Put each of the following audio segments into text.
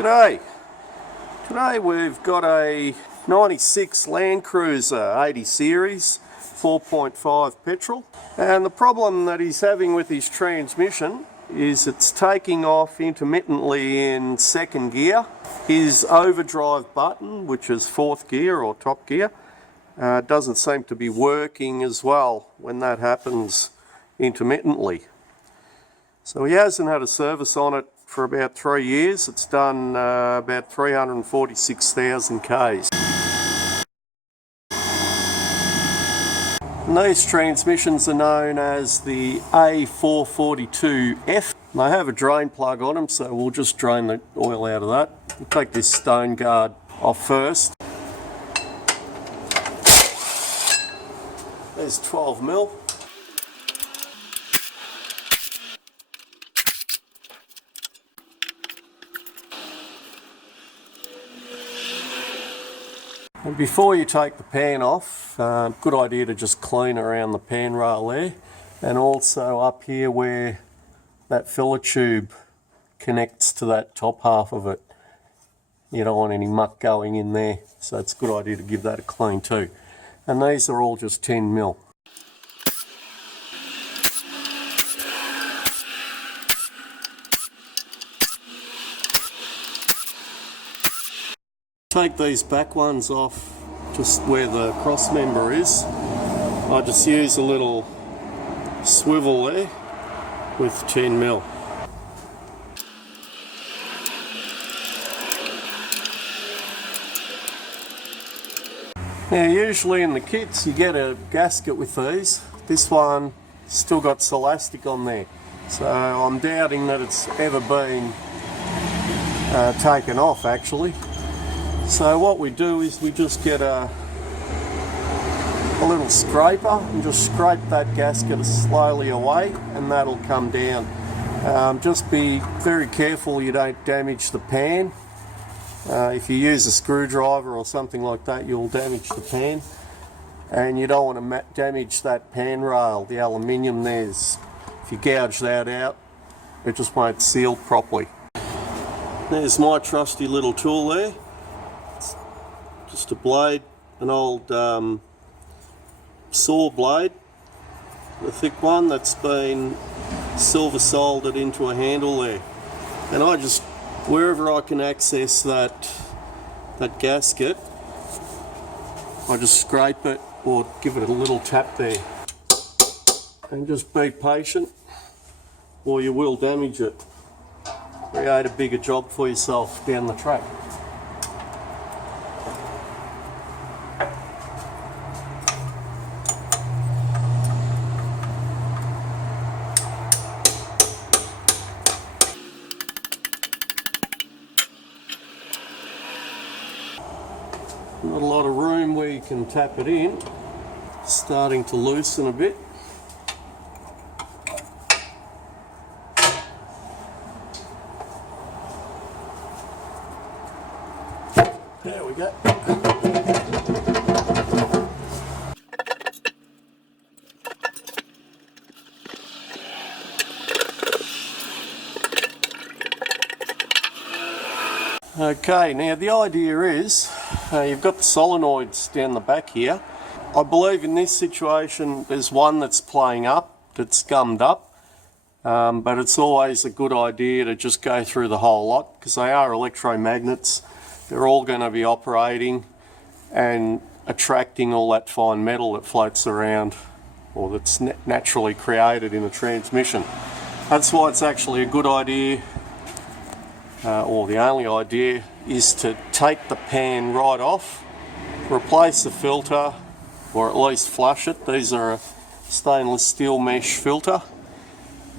G'day. Today we've got a 96 Landcruiser 80 series 4.5 petrol, and the problem that he's having with his transmission is it's taking off intermittently in second gear. His overdrive button, which is fourth gear or top gear, doesn't seem to be working as well when that happens intermittently. So he hasn't had a service on it for about 3 years. It's done about 346,000 Ks. And these transmissions are known as the A442F. They have a drain plug on them, so we'll just drain the oil out of that. We'll take this stone guard off first. There's 12mm. And before you take the pan off, good idea to just clean around the pan rail there, and also up here where that filler tube connects to that top half of it. You don't want any muck going in there, so it's a good idea to give that a clean too. And these are all just 10mm. Take these back ones off just where the cross member is. I just use a little swivel there with 10mm. Now usually in the kits you get a gasket with these. This one still got elastic on there, so I'm doubting that it's ever been taken off actually. So what we do is we just get a little scraper and just scrape that gasket slowly away, and that'll come down. Just be very careful you don't damage the pan. If you use a screwdriver or something like that, you'll damage the pan, and you don't want to damage that pan rail, the aluminium there's. If you gouge that out, it just won't seal properly. There's my trusty little tool there. Just a blade, an old saw blade, the thick one that's been silver soldered into a handle there. And I just, wherever I can access that gasket, I just scrape it or give it a little tap there. And just be patient or you will damage it. Create a bigger job for yourself down the track. Not a lot of room where you can tap it in. Starting to loosen a bit. There we go. Okay, now the idea is you've got the solenoids down the back here. I believe in this situation there's one that's playing up, that's gummed up, but it's always a good idea to just go through the whole lot because they are electromagnets. They're all going to be operating and attracting all that fine metal that floats around or that's naturally created in a transmission. That's why it's actually a good idea, or the only idea, is to take the pan right off, replace the filter, or at least flush it. These are a stainless steel mesh filter,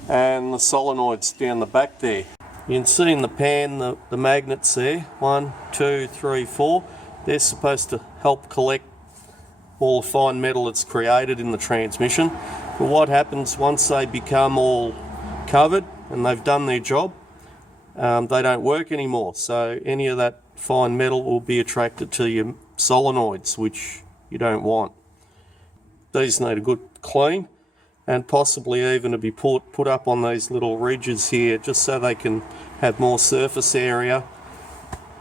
and the solenoids down the back there. You can see in the pan the magnets there, 1, 2, 3, 4. They're supposed to help collect all the fine metal that's created in the transmission. But what happens once they become all covered and they've done their job, they don't work anymore, so any of that fine metal will be attracted to your solenoids, which you don't want. These need a good clean, and possibly even to be put up on these little ridges here just so they can have more surface area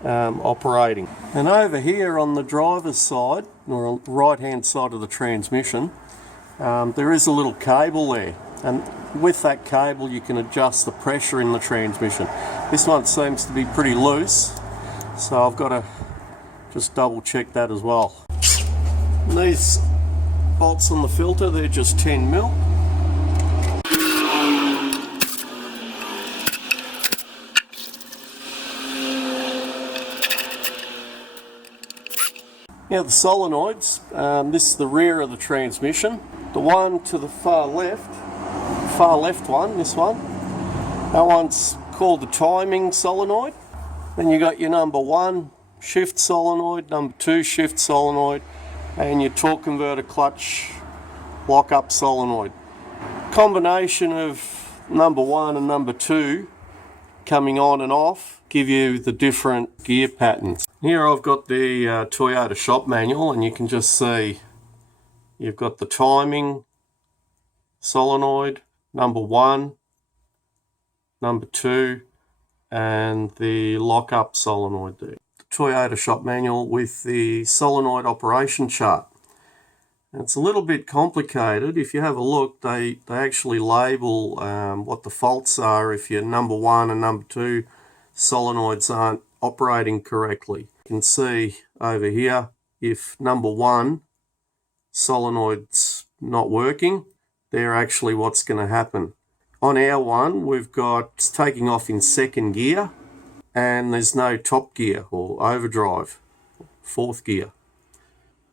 operating. And over here on the driver's side, or on the right hand side of the transmission, there is a little cable there, and with that cable you can adjust the pressure in the transmission. This one seems to be pretty loose, so I've got to just double check that as well. And these bolts on the filter, they're just 10mm. Now the solenoids, this is the rear of the transmission. The one to the far left one, this one, that one's called the timing solenoid. Then you got your number 1 shift solenoid, number 2 shift solenoid, and your torque converter clutch lock-up solenoid. Combination of number 1 and number 2 coming on and off give you the different gear patterns. Here I've got the Toyota shop manual, and you can just see you've got the timing solenoid, number 1, number 2, and the lock-up solenoid there. The Toyota shop manual with the solenoid operation chart. And it's a little bit complicated. If you have a look, they actually label what the faults are if your number 1 and number 2 solenoids aren't operating correctly. You can see over here, if number 1 solenoid's not working, they're actually what's going to happen. On our one, we've got it's taking off in 2nd gear, and there's no top gear or overdrive, 4th gear.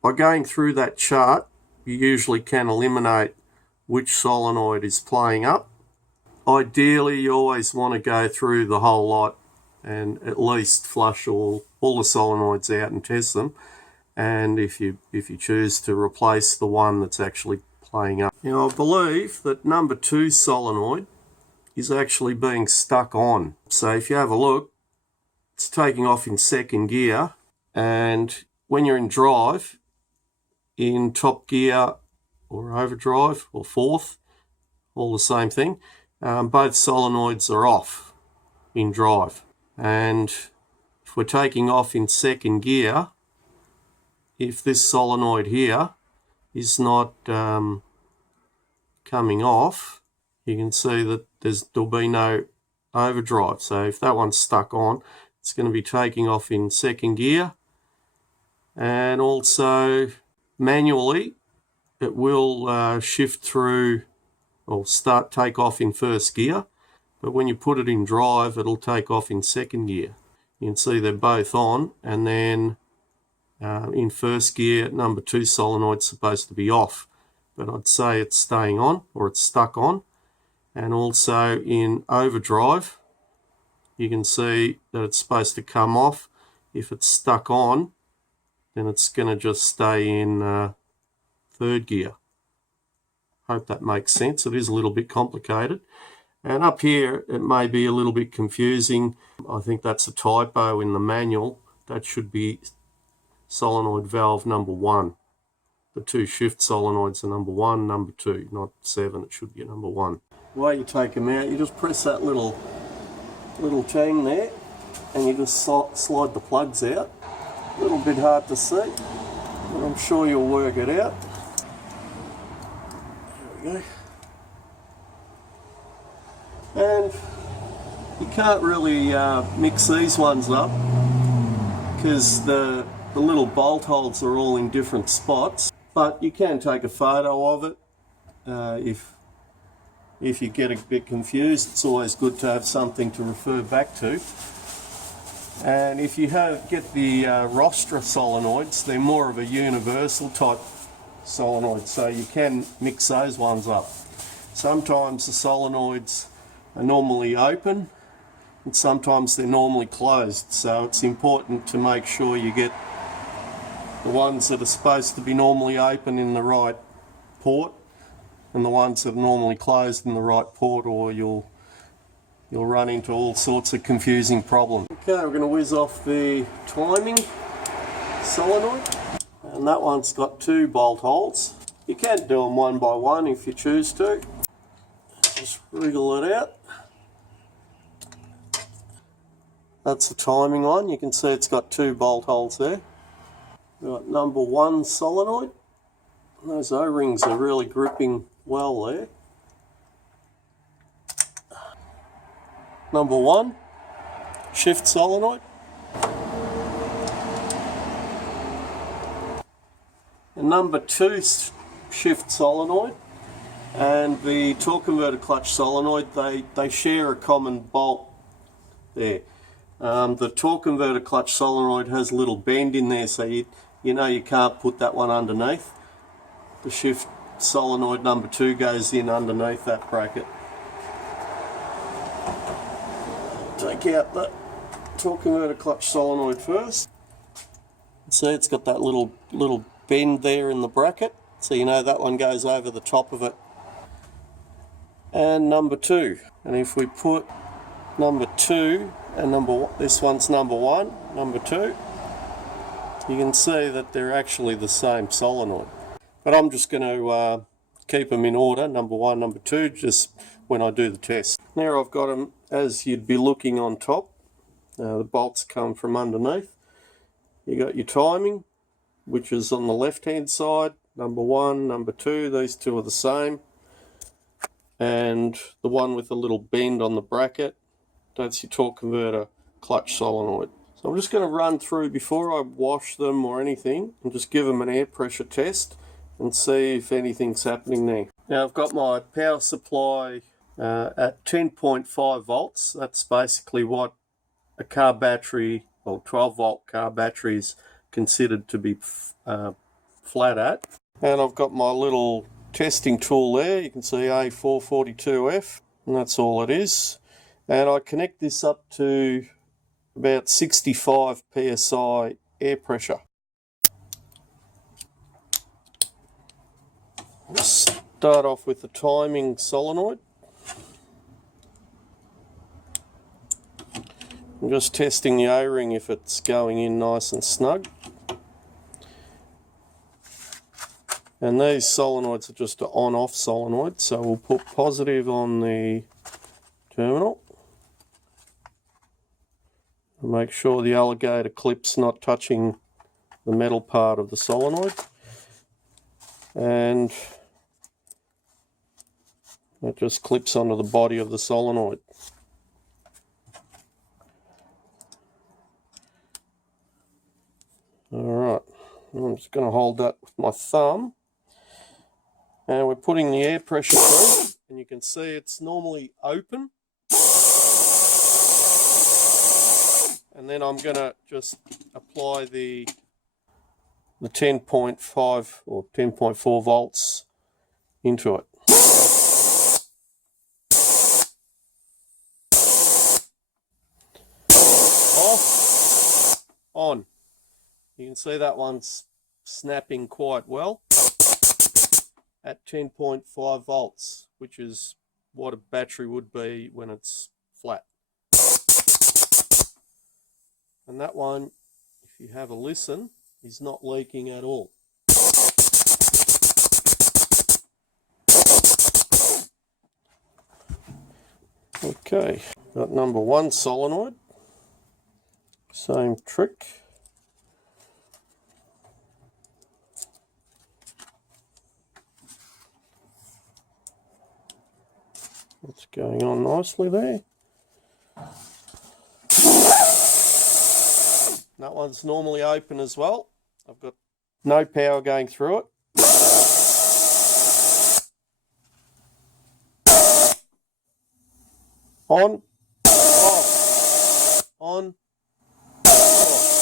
By going through that chart, you usually can eliminate which solenoid is playing up. Ideally, you always want to go through the whole lot and at least flush all the solenoids out and test them. And if you choose to replace the one that's actually playing up. Now I believe that number 2 solenoid is actually being stuck on. So if you have a look, it's taking off in 2nd gear, and when you're in drive, in top gear or overdrive or 4th, all the same thing, both solenoids are off in drive. And if we're taking off in 2nd gear, if this solenoid here is not coming off, you can see that there'll be no overdrive. So if that one's stuck on, it's going to be taking off in 2nd gear, and also manually it will shift through or take off in 1st gear, but when you put it in drive, it'll take off in 2nd gear. You can see they're both on, and then in 1st gear, number 2 solenoid's supposed to be off, but I'd say it's staying on, or it's stuck on. And also in overdrive, you can see that it's supposed to come off. If it's stuck on, then it's going to just stay in 3rd gear. Hope that makes sense. It is a little bit complicated. And up here, it may be a little bit confusing. I think that's a typo in the manual. That should be solenoid valve number 1. The 2 shift solenoids are number 1, number 2, not 7. It should be number 1. The way you take them out, you just press that little thing there, and you just slide the plugs out. A little bit hard to see, but I'm sure you'll work it out. There we go. And you can't really mix these ones up because the little bolt holes are all in different spots, but you can take a photo of it. If you get a bit confused, it's always good to have something to refer back to. And if you get the Rostra solenoids, they're more of a universal type solenoid, so you can mix those ones up. Sometimes the solenoids are normally open, and sometimes they're normally closed, so it's important to make sure you get the ones that are supposed to be normally open in the right port and the ones that are normally closed in the right port, or you'll run into all sorts of confusing problems. Okay, we're going to whiz off the timing solenoid, and that one's got 2 bolt holes. You can do them one by one if you choose to. Just wriggle it out. That's the timing one. You can see it's got 2 bolt holes there. We've got number 1 solenoid. Those O-rings are really gripping well there. Number 1 shift solenoid. And number 2 shift solenoid and the torque converter clutch solenoid, they share a common bolt there. The torque converter clutch solenoid has a little bend in there, so you know you can't put that one underneath. The shift solenoid number 2 goes in underneath that bracket. Take out the torque converter clutch solenoid first. See, it's got that little bend there in the bracket, so you know that one goes over the top of it. And number 2, and if we put number 2 and this one's number 1, number 2, you can see that they're actually the same solenoid. But I'm just going to keep them in order, number 1, number 2, just when I do the test. There I've got them as you'd be looking on top. The bolts come from underneath. You got your timing, which is on the left hand side, number 1, number 2, these two are the same. And the one with a little bend on the bracket, that's your torque converter clutch solenoid. So I'm just going to run through before I wash them or anything and just give them an air pressure test and see if anything's happening there. Now I've got my power supply at 10.5 volts. That's basically what a car battery, or 12 volt car battery, is considered to be flat at. And I've got my little testing tool there. You can see A442F, and that's all it is. And I connect this up to about 65 psi air pressure. We'll start off with the timing solenoid. I'm just testing the O-ring if it's going in nice and snug. And these solenoids are just an on-off solenoid, so we'll put positive on the terminal. And make sure the alligator clip's not touching the metal part of the solenoid. And it just clips onto the body of the solenoid. Alright, I'm just going to hold that with my thumb. And we're putting the air pressure through, and you can see it's normally open. And then I'm going to just apply the 10.5 or 10.4 volts into it. Off, on. You can see that one's snapping quite well at 10.5 volts, which is what a battery would be when it's flat. And that one, if you have a listen, is not leaking at all. Okay, got number 1 solenoid, same trick. It's going on nicely there. That one's normally open as well. I've got no power going through it. On, off, on, off.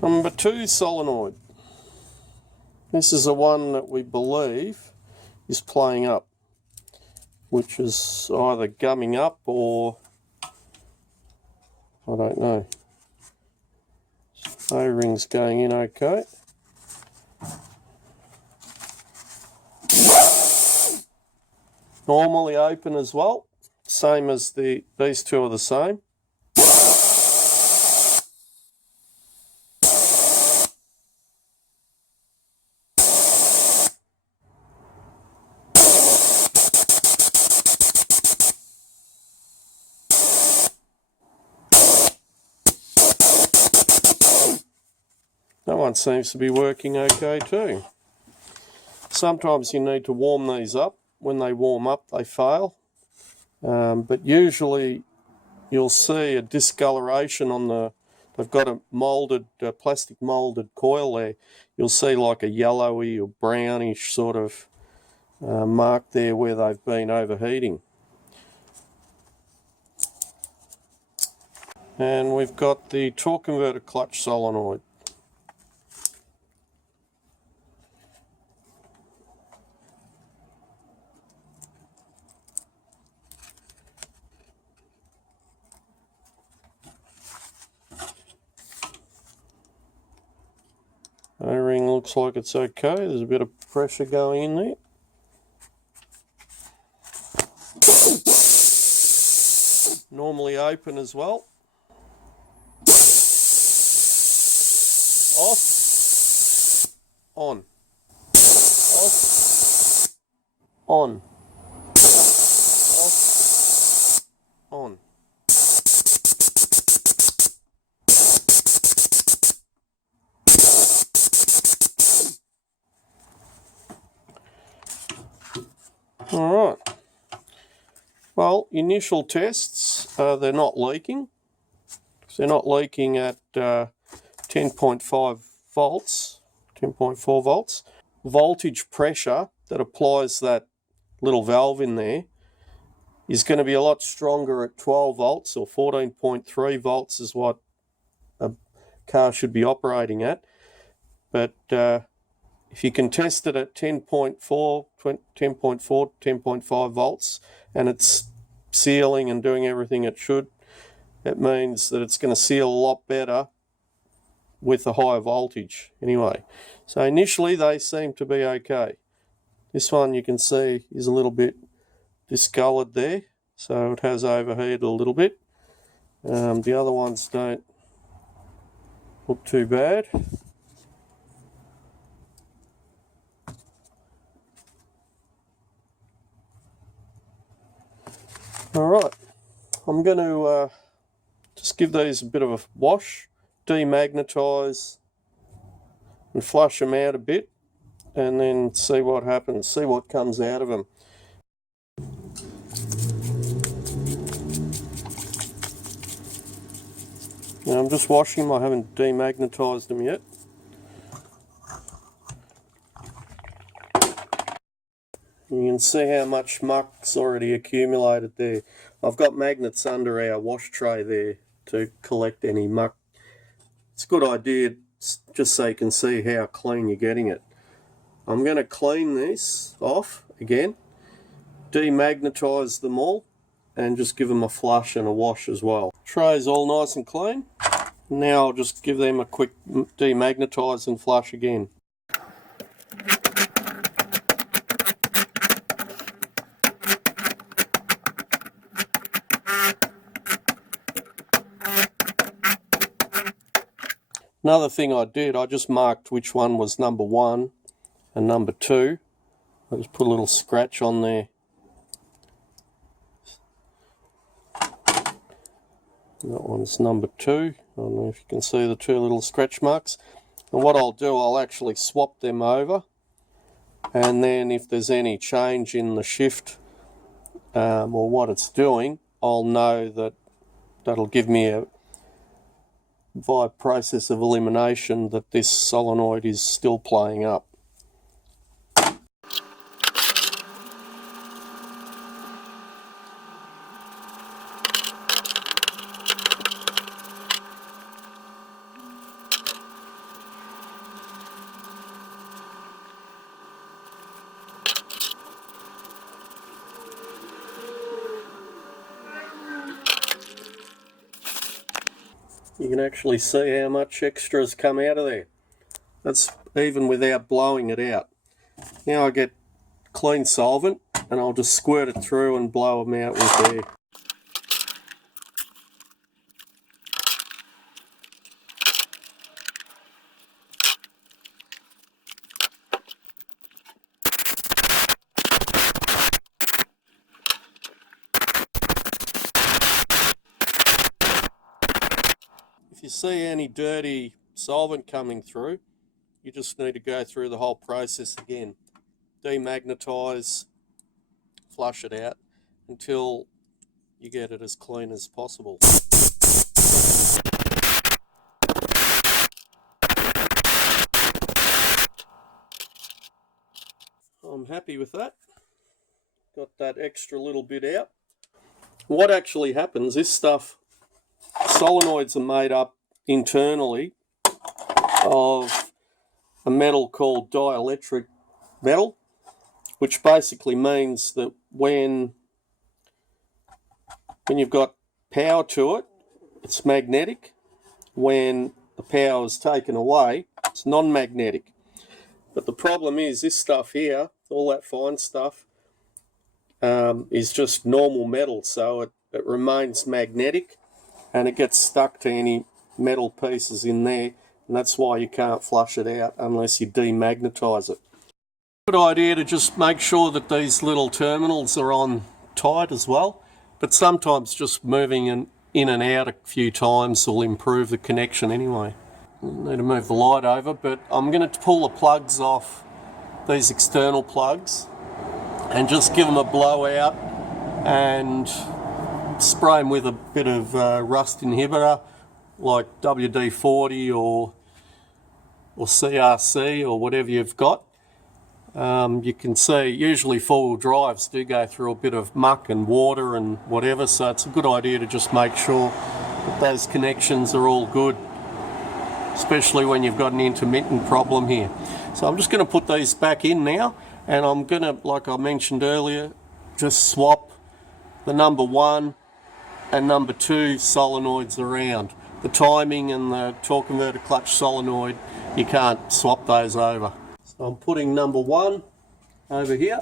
Number 2 solenoid. This is the one that we believe is playing up, which is either gumming up or I don't know. O-ring's going in okay. Normally open as well, same as these two are the same. That one seems to be working okay too. Sometimes you need to warm these up. When they warm up, they fail. But usually you'll see a discoloration on the, they've got a molded, plastic molded coil there. You'll see like a yellowy or brownish sort of mark there where they've been overheating. And we've got the torque converter clutch solenoid. O-ring looks like it's okay. There's a bit of pressure going in there. Normally open as well. Off, on, off, on, off, on. Alright, well, initial tests, they're not leaking. They're not leaking at 10.5 volts, 10.4 volts. Voltage pressure that applies that little valve in there is going to be a lot stronger at 12 volts or 14.3 volts is what a car should be operating at. But if you can test it at 10.4, 10.5 volts and it's sealing and doing everything it should, it means that it's going to seal a lot better with a higher voltage anyway. So initially they seem to be okay. This one you can see is a little bit discoloured there, so it has overheated a little bit. The other ones don't look too bad. Alright, I'm going to just give these a bit of a wash, demagnetize and flush them out a bit and then see what happens, see what comes out of them. Now I'm just washing them, I haven't demagnetized them yet. You can see how much muck's already accumulated there. I've got magnets under our wash tray there to collect any muck. It's a good idea just so you can see how clean you're getting it. I'm going to clean this off again, demagnetize them all, and just give them a flush and a wash as well. Tray's all nice and clean. Now I'll just give them a quick demagnetize and flush again. Another thing I did, I just marked which one was number 1 and number 2. I just put a little scratch on there. And that one's number 2. I don't know if you can see the 2 little scratch marks. And what I'll do, I'll actually swap them over. And then if there's any change in the shift or what it's doing, I'll know that that'll give me a, via process of elimination, that this solenoid is still playing up. You can actually see how much extra's come out of there. That's even without blowing it out. Now I get clean solvent and I'll just squirt it through and blow them out with air. If you see any dirty solvent coming through, you just need to go through the whole process again. Demagnetize, flush it out until you get it as clean as possible. I'm happy with that. Got that extra little bit out. What actually happens, this stuff, solenoids are made up internally of a metal called dielectric metal, which basically means that when you've got power to it, it's magnetic. When the power is taken away, it's non-magnetic. But the problem is this stuff here, all that fine stuff, is just normal metal, so it remains magnetic and it gets stuck to any metal pieces in there, and that's why you can't flush it out unless you demagnetize it. Good idea to just make sure that these little terminals are on tight as well, but sometimes just moving in and out a few times will improve the connection anyway. Need to move the light over, but I'm going to pull the plugs off, these external plugs, and just give them a blowout and spray them with a bit of rust inhibitor like WD-40 or CRC or whatever you've got. You can see usually four-wheel drives do go through a bit of muck and water and whatever, so it's a good idea to just make sure that those connections are all good, especially when you've got an intermittent problem here. So I'm just going to put these back in now, and I'm going to, like I mentioned earlier, just swap the number 1 and number 2 solenoids around. The timing and the torque converter clutch solenoid, you can't swap those over. So I'm putting number 1 over here.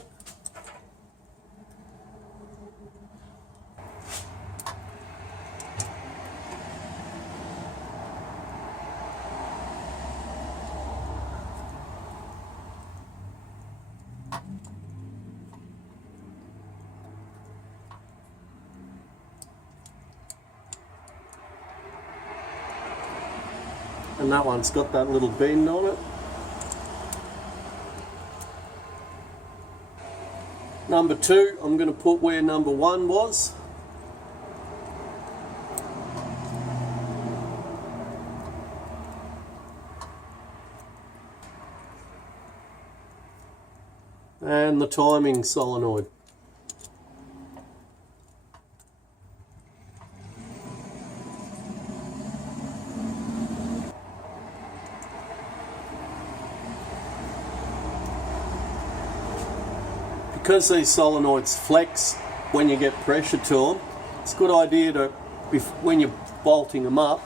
And that one's got that little bend on it. Number 2, I'm going to put where number 1 was. And the timing solenoid. Because these solenoids flex when you get pressure to them, it's a good idea to, when you're bolting them up,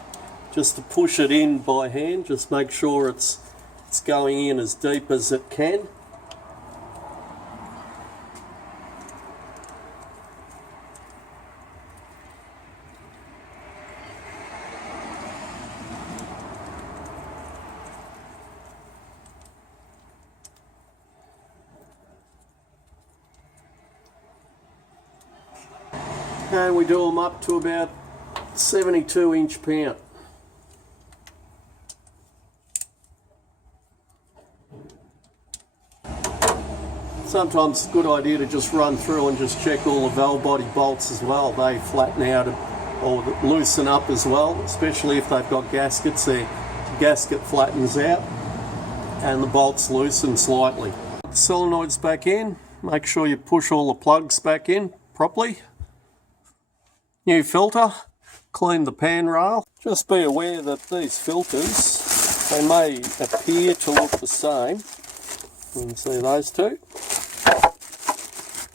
just to push it in by hand. Just make sure it's going in as deep as it can. And we do them up to about 72 inch-pound. Sometimes it's a good idea to just run through and just check all the valve body bolts as well. They flatten out or loosen up as well, especially if they've got gaskets. The gasket flattens out and the bolts loosen slightly. The solenoids back in, make sure you push all the plugs back in properly. New filter, clean the pan rail. Just be aware that these filters, they may appear to look the same. You can see those two.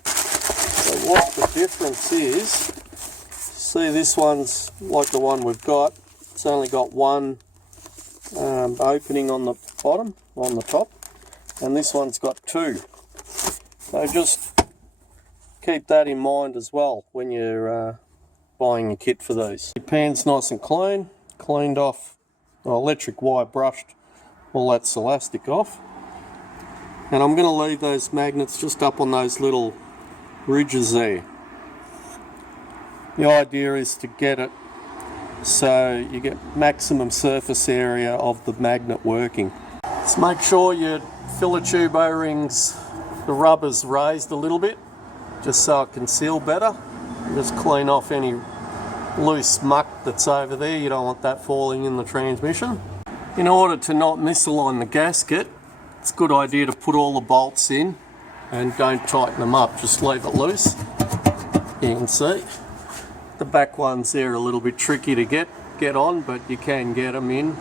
So what the difference is, see this one's like the one we've got. It's only got one opening on the bottom, on the top, and this one's got 2. So just keep that in mind as well when you're buying a kit for these. Your pan's nice and clean, cleaned off, electric wire brushed all that elastic off. And I'm going to leave those magnets just up on those little ridges there. The idea is to get it so you get maximum surface area of the magnet working. Just make sure your filler tube O-rings, the rubber's raised a little bit, just so it can seal better. Just clean off any loose muck that's over there. You don't want that falling in the transmission. In order to not misalign the gasket, it's a good idea to put all the bolts in and don't tighten them up, just leave it loose. You can see the back ones there are a little bit tricky to get on, but you can get them in.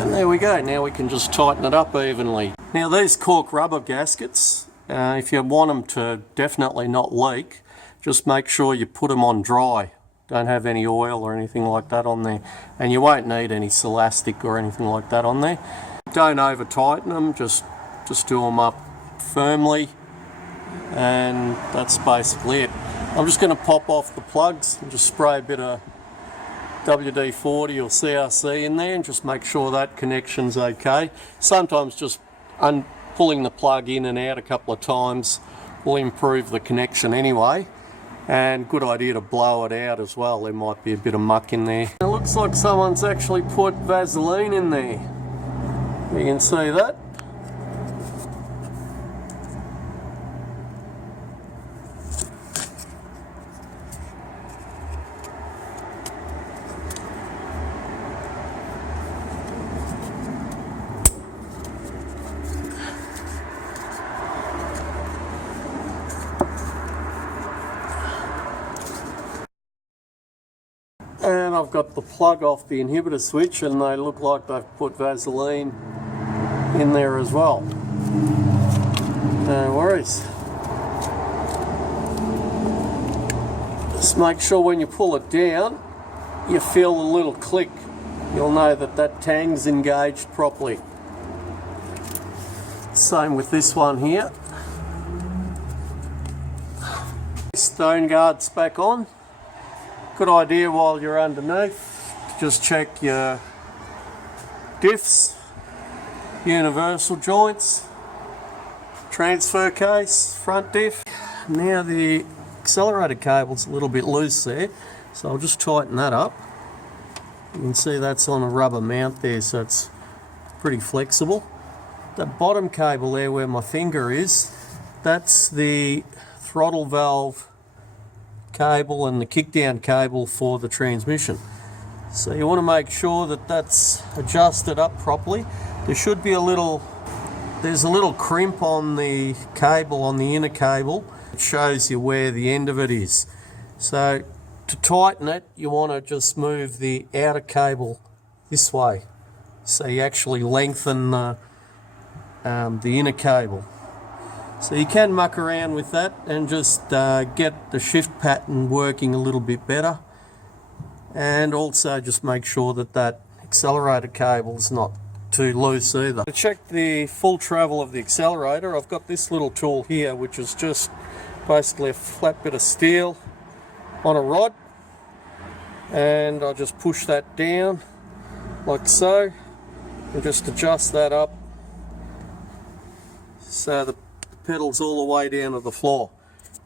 And there we go, now we can just tighten it up evenly. Now these cork rubber gaskets, if you want them to definitely not leak, just make sure you put them on dry. Don't have any oil or anything like that on there. And you won't need any Silastic or anything like that on there. Don't over tighten them, just do them up firmly, and that's basically it. I'm just going to pop off the plugs and just spray a bit of WD-40 or CRC in there and just make sure that connection's okay. Sometimes just pulling the plug in and out a couple of times will improve the connection anyway, and good idea to blow it out as well. There might be a bit of muck in there. It looks like someone's actually put Vaseline in there. You can see that. And I've got the plug off the inhibitor switch, and they look like they've put Vaseline in there as well. No worries. Just make sure when you pull it down, you feel a little click. You'll know that that tang's engaged properly. Same with this one here. Stone guard's back on. Good idea while you're underneath, just check your diffs, universal joints, transfer case, front diff. Now the accelerator cable's a little bit loose there, so I'll just tighten that up. You can see that's on a rubber mount there, so it's pretty flexible. The bottom cable there where my finger is, that's the throttle valve cable and the kickdown cable for the transmission. So you want to make sure that that's adjusted up properly. There's a little crimp on the cable, on the inner cable. It shows you where the end of it is. So to tighten it, you want to just move the outer cable this way. So you actually lengthen the inner cable. So you can muck around with that and just get the shift pattern working a little bit better, and also just make sure that that accelerator cable is not too loose either. To check the full travel of the accelerator, I've got this little tool here, which is just basically a flat bit of steel on a rod, and I'll just push that down like so and just adjust that up so the pedals all the way down to the floor.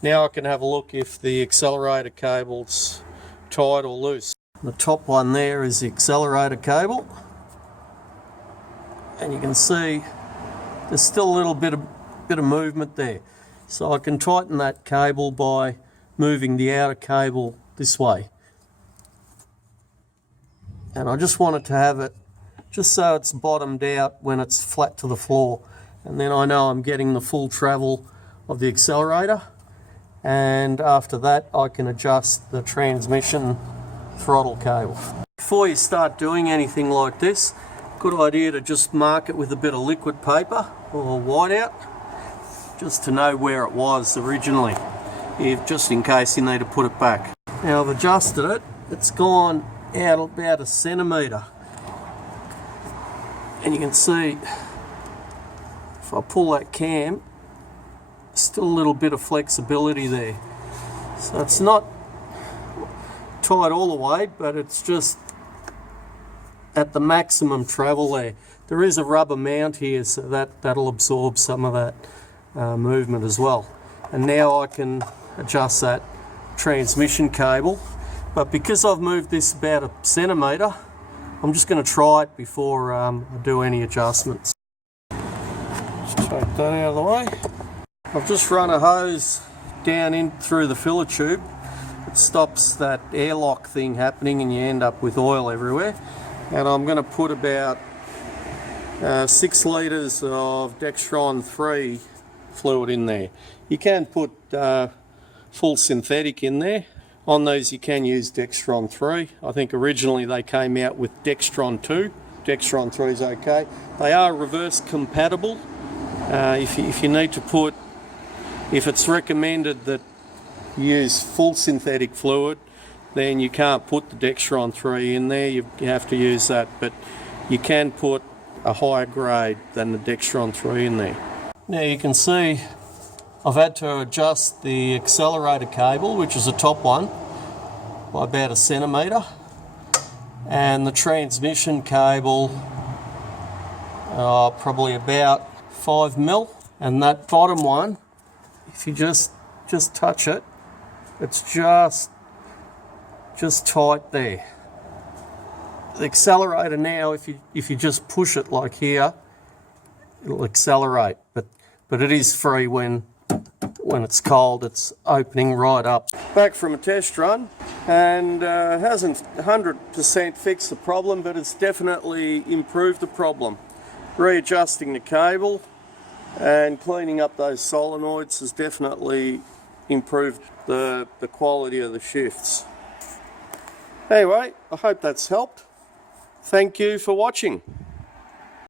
Now I can have a look if the accelerator cable's tight or loose. The top one there is the accelerator cable, and you can see there's still a little bit of movement there. So I can tighten that cable by moving the outer cable this way. And I just wanted to have it just so it's bottomed out when it's flat to the floor. And then I know I'm getting the full travel of the accelerator, and after that I can adjust the transmission throttle cable. Before you start doing anything like this, good idea to just mark it with a bit of liquid paper or whiteout, just to know where it was originally, just in case you need to put it back. Now I've adjusted it, it's gone out about 1 centimetre, and you can see if I pull that cam, still a little bit of flexibility there. So it's not tight all the way, but it's just at the maximum travel there. There is a rubber mount here, so that'll absorb some of that movement as well. And now I can adjust that transmission cable, but because I've moved this about 1 centimetre, I'm just going to try it before I do any adjustments. Just take that out of the way. I've just run a hose down in through the filler tube. It stops that airlock thing happening and you end up with oil everywhere. And I'm going to put about 6 litres of Dextron 3 fluid in there. You can put full synthetic in there. On these you can use Dextron 3. I think originally they came out with Dextron 2. Dextron 3 is okay. They are reverse compatible. If you need to put, if it's recommended that you use full synthetic fluid, then you can't put the Dextron 3 in there. You have to use that, but you can put a higher grade than the Dextron 3 in there. Now you can see I've had to adjust the accelerator cable, which is the top one, by about 1 centimetre, and the transmission cable probably about 5 mil, and that bottom one, if you just touch it, it's just tight there. The accelerator now, if you just push it like here, it'll accelerate, but it is free when it's cold. It's opening right up. Back from a test run, and hasn't 100% fixed the problem, but it's definitely improved the problem. Readjusting the cable and cleaning up those solenoids has definitely improved the quality of the shifts. Anyway, I hope that's helped. Thank you for watching.